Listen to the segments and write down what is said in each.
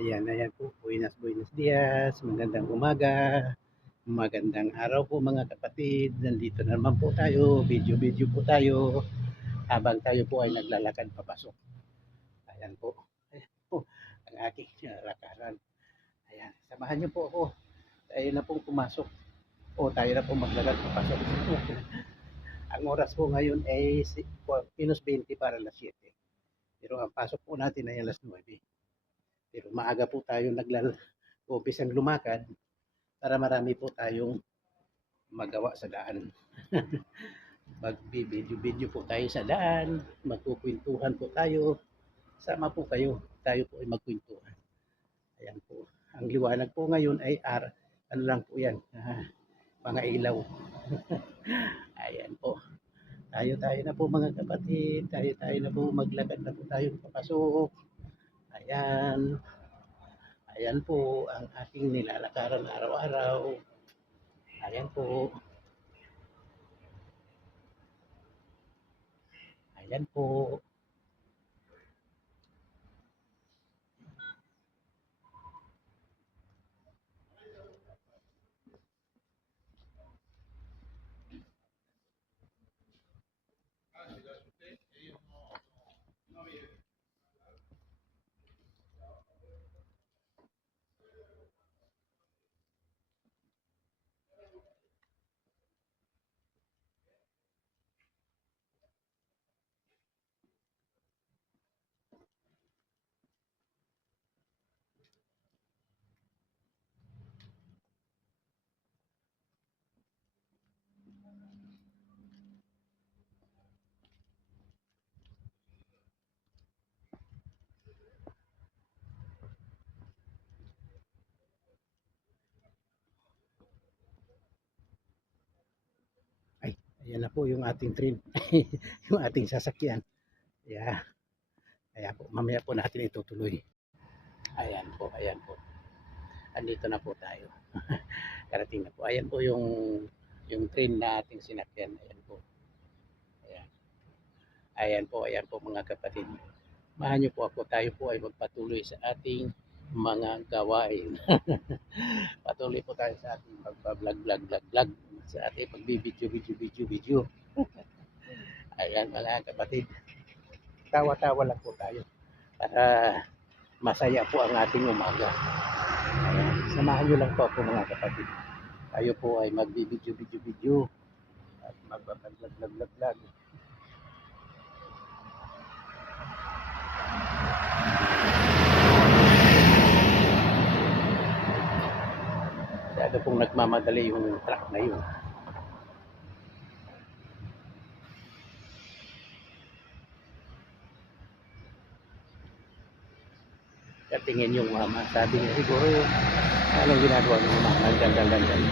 Ayan, ayan po. Buenas, buenas dias. Magandang umaga. Magandang araw po mga kapatid. Nandito na naman po tayo. Video-video po tayo. Habang tayo po ay naglalakad papasok. Ayan po. Ayan po. Ang aking lakaran. Ayan. Samahan niyo po ako. Tayo na pong pumasok. O tayo na pong maglalakad papasok. ang oras po ngayon ay minus 20 para alas 7. Pero ang pasok po natin ay alas 9. Pero maaga po tayo naglal umpisang lumakad para marami po tayong magawa sa daan. Magbibideo-video po tayo sa daan, magkukwentuhan po tayo. Sama po kayo, tayo po ay magkwentuhan. Ayan po. Ang liwanag po ngayon ay ar, ano lang po yan, mga ilaw. Ayan po. Tayo tayo na po mga kapatid, tayo tayo na po maglakad na po tayo papasok. Ayan. Ayan po ang aking nilalakaran araw-araw. Ayan po. Ayan po. Ayan na po yung ating train. yung ating sasakyan. Yeah. Kaya po, mamaya po natin itutuloy. Ayan po, ayan po. Andito na po tayo. Karating na po. Ayan po yung yung train na ating sinakyan. Ayan po. Ayan. Ayan po, ayan po mga kapatid. Mahan niyo po ako. Tayo po ay magpatuloy sa ating mga gawain. Patuloy po tayo sa ating pagbablog, vlog, vlog, vlog. Sa ating pagbibideo, video, video, video. Ayan mga kapatid. Tawa-tawa lang po tayo para masaya po ang ating umaga. Ayan. Samahan niyo lang po ako mga kapatid. Tayo po ay magbibideo, video, video. At magbablog, Masyado pong nagmamadali yung truck na yun. Kaya tingin yung mama, sabi niya siguro anong ginagawa ng mama, nagdandal-dandal.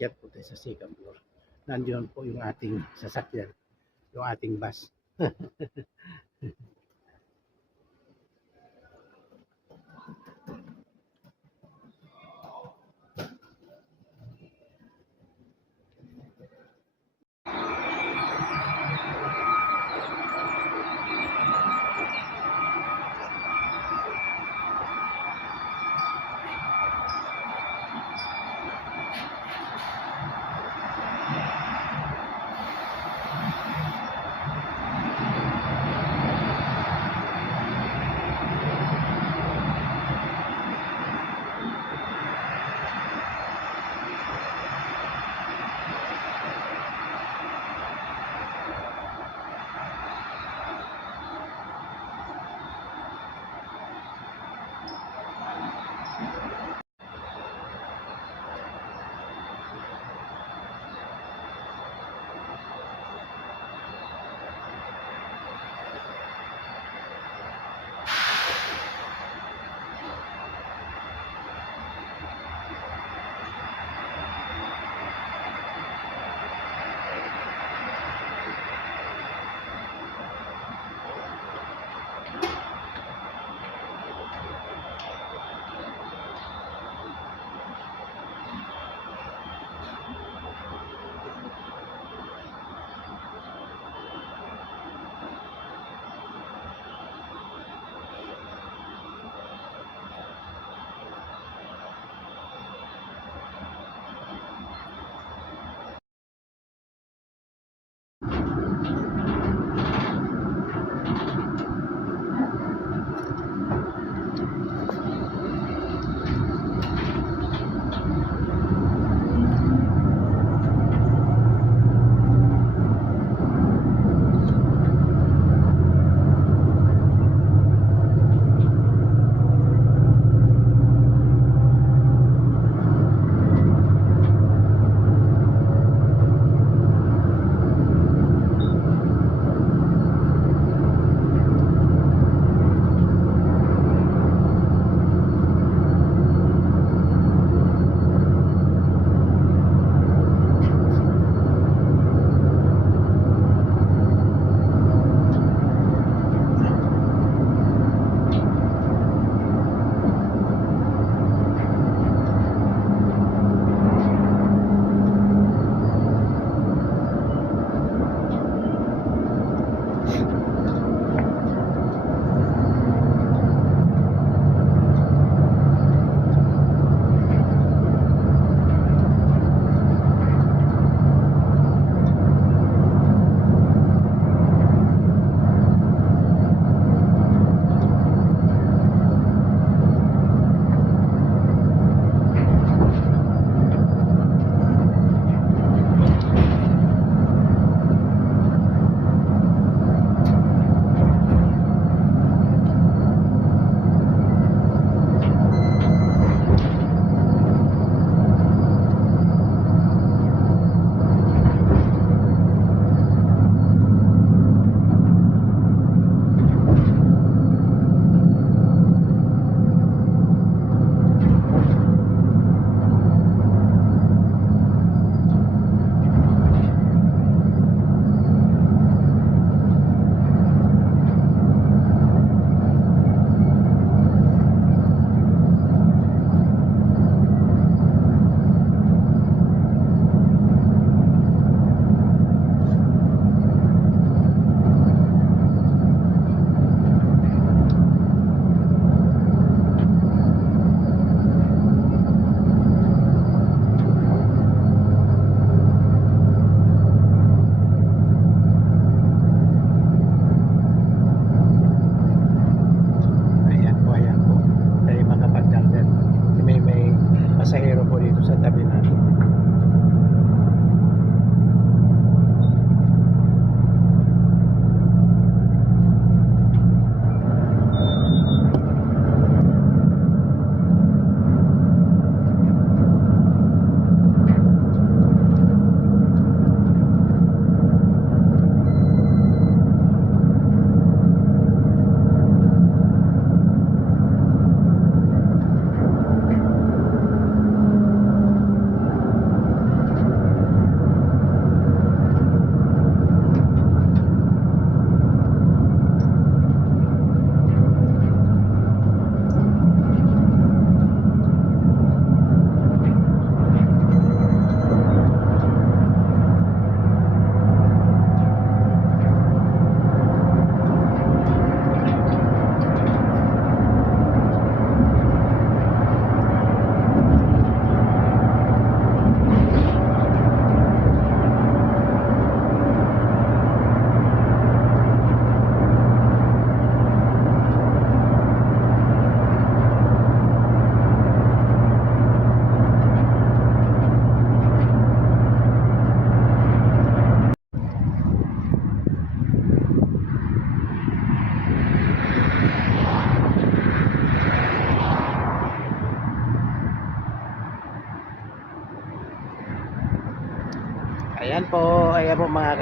Akyat po tayo sa second. Nandiyon po yung ating sasakyan, yung ating bus.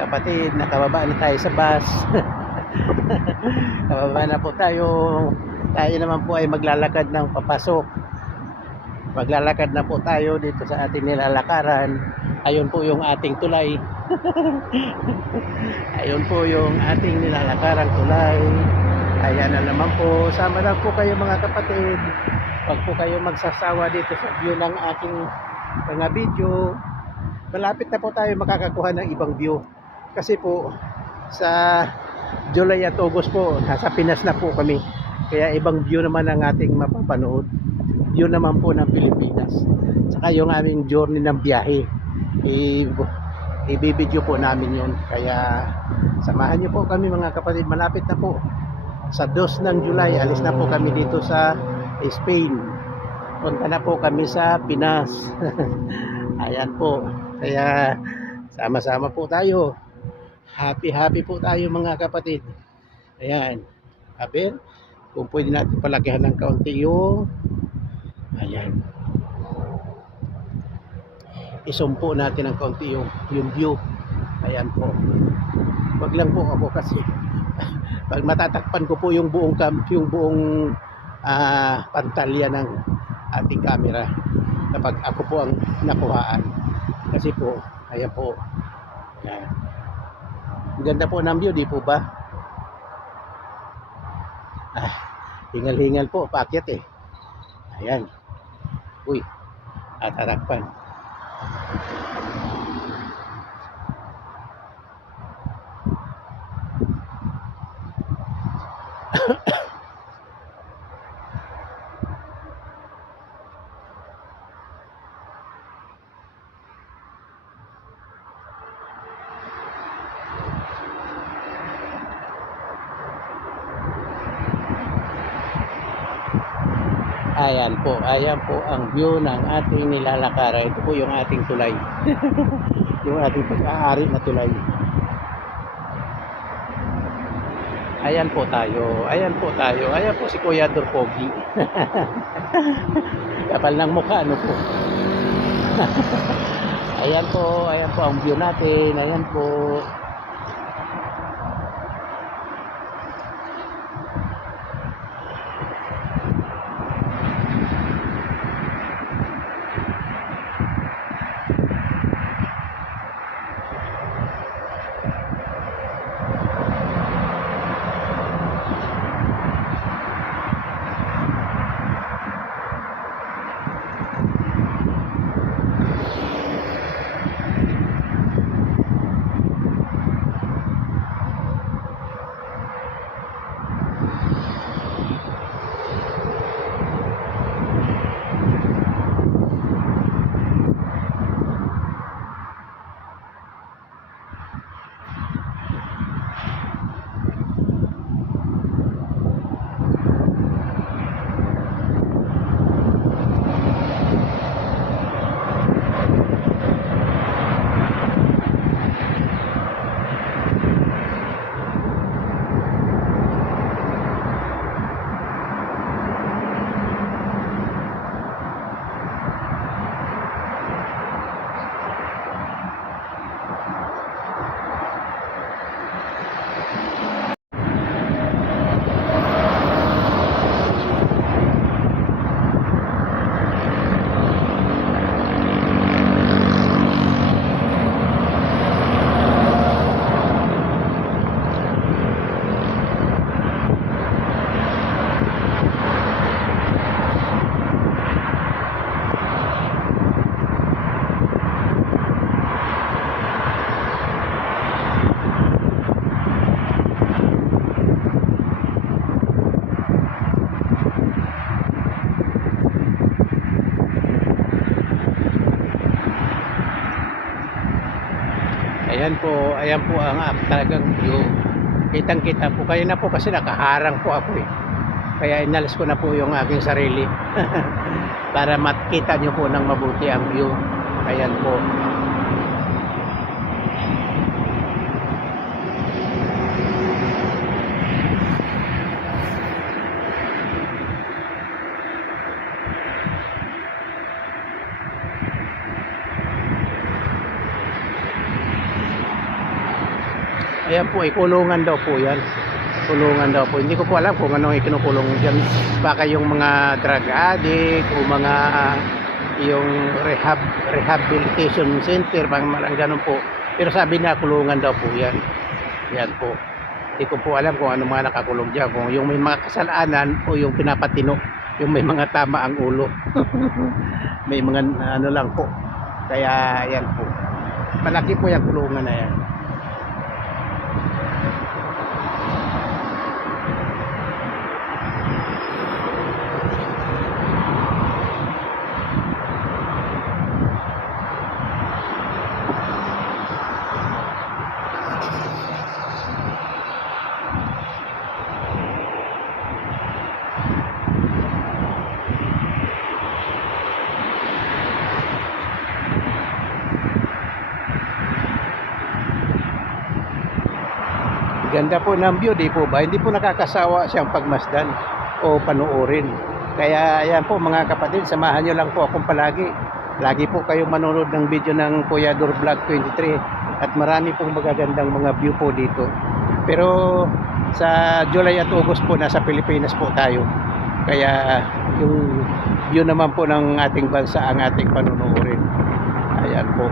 kapatid, nakababa na tayo sa bus. Kababa na po tayo. Tayo naman po ay maglalakad ng papasok. Maglalakad na po tayo dito sa ating nilalakaran. Ayun po yung ating tulay. Ayun po yung ating nilalakaran tulay. Ayan na naman po. Sama lang po kayo mga kapatid. Pag po kayo magsasawa dito sa view ng ating mga video, malapit na po tayo makakakuha ng ibang view. Kasi po, sa July at August po, nasa Pinas na po kami. Kaya ibang view naman ang ating mapapanood. View naman po ng Pilipinas. Saka yung aming journey ng biyahe. I- ibibideo po namin yun. Kaya samahan niyo po kami mga kapatid. Malapit na po. Sa 2 ng July, alis na po kami dito sa Spain. Punta na po kami sa Pinas. Ayan po. Kaya sama-sama po tayo. Happy happy po tayo mga kapatid. Ayan. Abel, kung pwede natin palakihan ng kaunti yung ayan. Isumpo natin ng kaunti yung, yung view. Ayan po. Wag lang po ako kasi pag matatakpan ko po yung buong cam, yung buong ah, pantalya ng ating camera kapag ako po ang nakuhaan. Kasi po, ayan po. Ayan. Ganda po ng view, di po ba? Ah, hingal-hingal po, paakyat eh. Ayan. Uy, at harakpan. Ayan po, ayan po ang view ng ating nilalakara. Ito po yung ating tulay. yung ating pag-aari na tulay. Ayan po tayo. Ayan po tayo. Ayan po si Kuya Durpogi. Kapal ng mukha, ano po. ayan po, ayan po ang view natin. Ayan po. Ayan po ang ah, talagang view. Kitang kita po. Kaya na po kasi nakaharang po ako eh. Kaya inalis ko na po yung aking sarili. Para makita nyo po ng mabuti ang view. Ayan po. Ayan po, ay kulungan daw po yan. Kulungan daw po. Hindi ko po alam kung anong ikinukulong dyan. Baka yung mga drug addict o mga ah, yung rehab rehabilitation center, bang malang ganun po. Pero sabi na kulungan daw po yan. Yan po. Hindi ko po alam kung ano mga nakakulong dyan. Kung yung may mga kasalanan o yung pinapatino. Yung may mga tama ang ulo. may mga ano lang po. Kaya yan po. Malaki po yung kulungan na yan. Ganda po ng view, di po ba? Hindi po nakakasawa siyang pagmasdan o panuorin. Kaya ayan po mga kapatid, samahan nyo lang po akong palagi. Lagi po kayo manonood ng video ng Kuya Dor Vlog 23 at marami pong magagandang mga view po dito. Pero sa July at August po nasa Pilipinas po tayo. Kaya yung view naman po ng ating bansa ang ating panunuorin. Ayan po.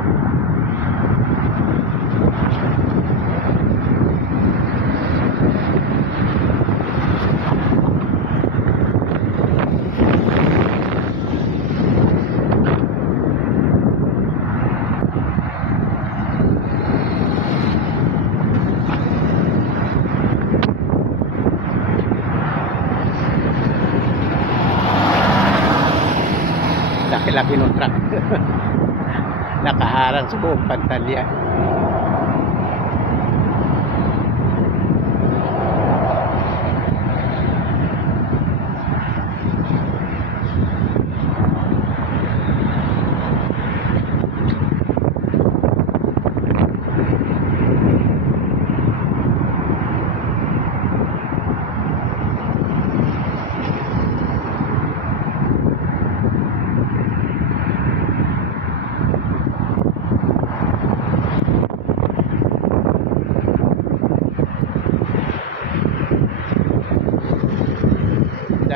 Laki-laki ng truck. Nakaharang sa buong pantalya.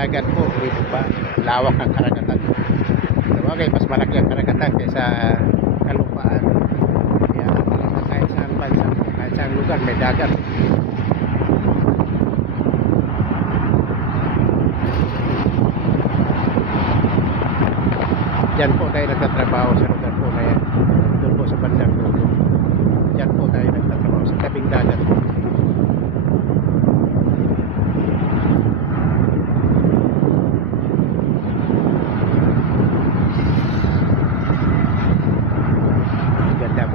Dagat po dito pa lawak ng karagatan sabagay mas malaki ang karagatan kaysa kalupaan kaya talaga kahit saan bansa kahit saan lugar may dagat Diyan po tayo nagtatrabaho sa lugar po na yan. Doon po sa bandang dulo. Diyan po tayo nagtatrabaho sa tabing dagat po.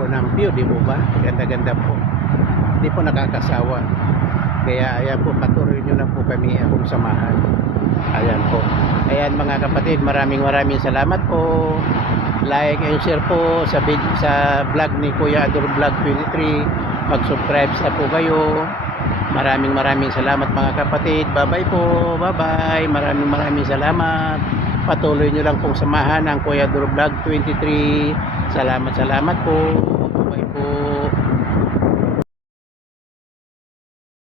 Po ng view, di po ba? Ganda-ganda po. Hindi po nakakasawa. Kaya ayan po, patuloy nyo lang po kami akong samahan. Ayan po. Ayan mga kapatid, maraming maraming salamat po. Like and share po sa, sa vlog ni Kuya Ador Vlog 23. Mag-subscribe na po kayo. Maraming maraming salamat mga kapatid. Bye-bye po. Bye-bye. Maraming maraming salamat. Patuloy nyo lang pong samahan ang Kuya Ador Vlog 23. Salamat, salamat po.